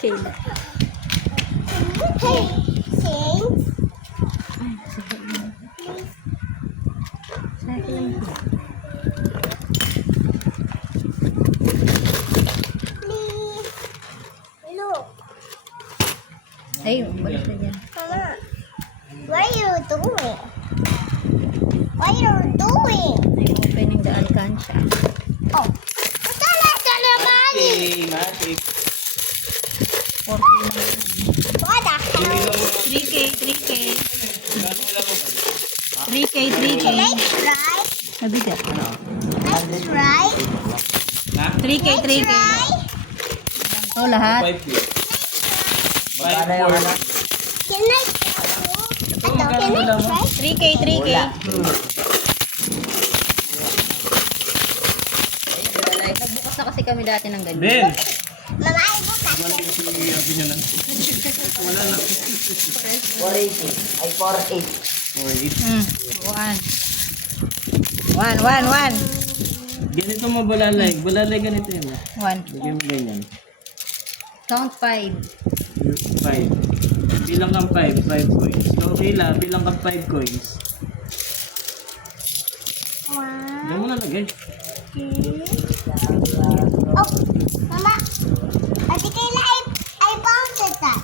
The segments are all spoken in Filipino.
Kayla. Hey, sing. Look. Ay, balik na dyan. Mama, what are you doing? What are you doing? I'm opening the alkansya. Oh, talaga naman! Okay, magic. 4K na yun. What the hell? 3K, 3K. 3K, 3K. Let's try. Mabigat. Let's try. Na? 3K, 3K. Try. Ito lahat. 5 feet. 5 Can I try? Ito, can I try? 3K, 3K. Nagbukas na kasi kami dati ng ganyan. Ben! Mama, ay bukas. Wala kasi abi nyo na. Wala na. 480. Ay, 48. 4, 8. 1. Ganito mo balalay. Balalay ganito yun. 1. Lagyan mo ganyan. Count 5. 5. Bilang kang 5. 5 coins. So, okay lang. Bilang kang 5 coins. One, Diyan mo nalagay. two. Oh, Mama. Ate Kayla, I found it that.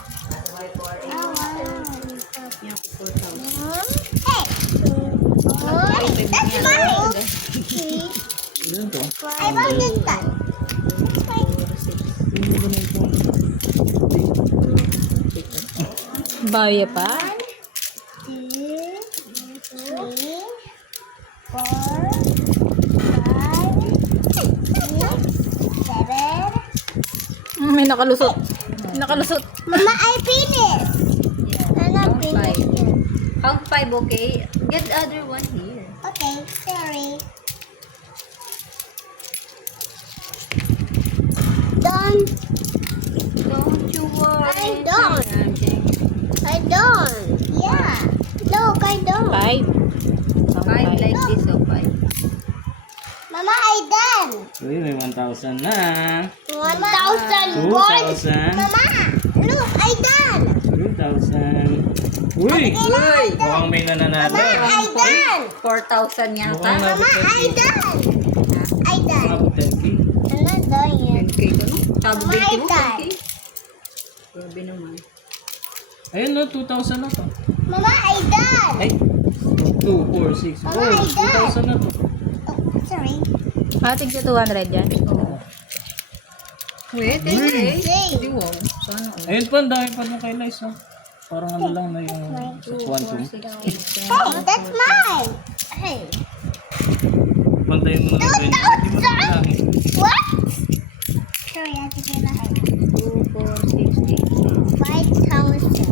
Oh, wow. Hey. That's mine. Ilan to? I found it that. Hindi ba na ito? Baya pa? 1, 2, 3, 4, 5, 6, 7. May nakalusot. Nakalusot. Mama, I finished. Mama, Count 5. finished. Count 5, okay? Get the other one here. Okay, sorry. Done. Don't you worry. I don't. I don't. Yeah. Look, I don't. 5. 5 like this, so 5. Mama, I done. Uy, may 1,000 na. 1,000 2,000. Mama, look, I done. 2,000. Uy! Mukhang may nananalo. Mama, I done. 4,000 yata. Mukhang Mama, nabot I 10K. done. I done. Nabot 10K. I'm not done yet. 10K ko, no? Sabi Mama, 20 mo, I done. 10K. Grabe naman. Ayun no, 2,000 na to. Mama, I done. Ay! 2, 4, 6. Mama, Oh, I done. 2,000 na to. Oh, sorry. Tig sa 200 yan? Oo. Wait, Say. Hindi, wow. Sana all. Ayun pa, ang dami pa nung kay Lice, oh. Parang ano lang na yung quantum. Hey, that's mine. Hey. Pantayin mo na ganyan. Hindi mo na kailangan. What? Sorry, I have to get that. 2, 4, 6, 8, 5,000.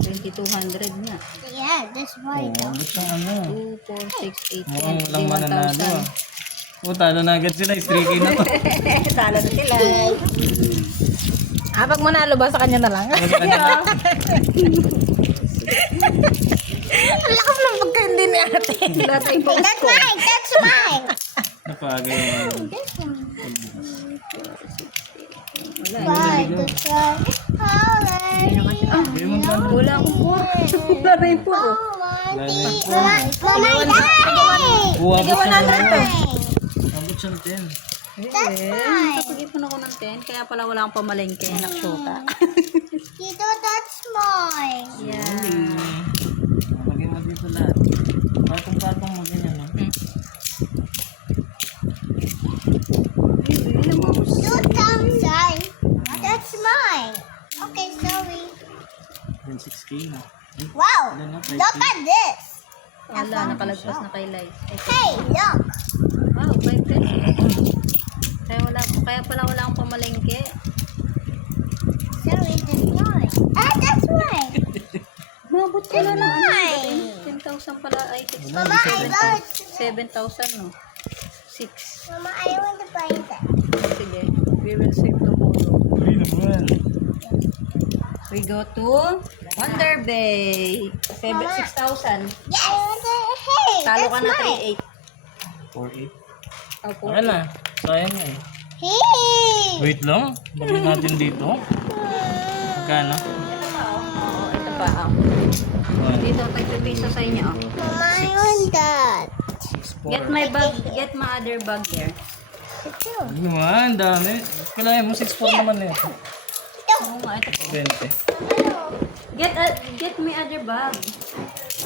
2,200 nga. Yeah, that's right. Oo, ba't siyang ano? 2, 4, 6, 8, Mukhang 10, walang mananalo, ah. Oh, talo na agad sila. 3K na to. Talo na sila. Pag manalo ba sa kanya na lang? Ano sa kanya? Ang lakas ng pagkaindi ni ate. Dati yung post That's ko. mine. That's mine. Napagay yung Five, that's right. Hindi mo talo. Wala akong po. Wala na yung po. Wala na yung Mama, Mama, I died. Abot siya ng ano? Mine. Abot siya ng 10. That's mine. Nakapag-ipon ako ng 10, kaya pala wala akong pamalengke. Naksyota. Tito, that's mine. Yeah. Lagyan mo dito lahat. Patong-patong mo ganyan, no? 2,000. That's mine. Okay, sorry. Then 6K na. Wow. Ilan na? Look at this. Wala, nakalagpas na kay Lice. Hey, look. Wow, 5 pesos. Kaya pala wala akong pamalengke. Sorry, that's mine. Ah, that's mine. Mabot ka na That's lang. mine. 10,000 pala. Ay, Mama, I got 7,000, no? 6. Mama, I want to buy that. Sige. We will save tomorrow. Uy, naman. We go to Wonder Bay. 6,000. Yes. Hey, Talo that's ka na mine. 3,800. 4-8. Oh, Okay na. Sayang nga eh. Hey! Wait lang. Lagyan natin dito. Magkano? Oo, ito pa. Oh. One, Dito, tagpipiso sa inyo. Oh. Mama, I want that. Get my bag, get my other bag here. Ito. Naman, dami. Kailangan mo 6.4 naman eh. Oo nga, ito po. 20. Get me other bag.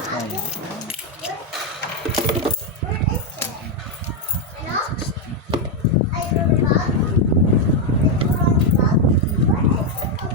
One.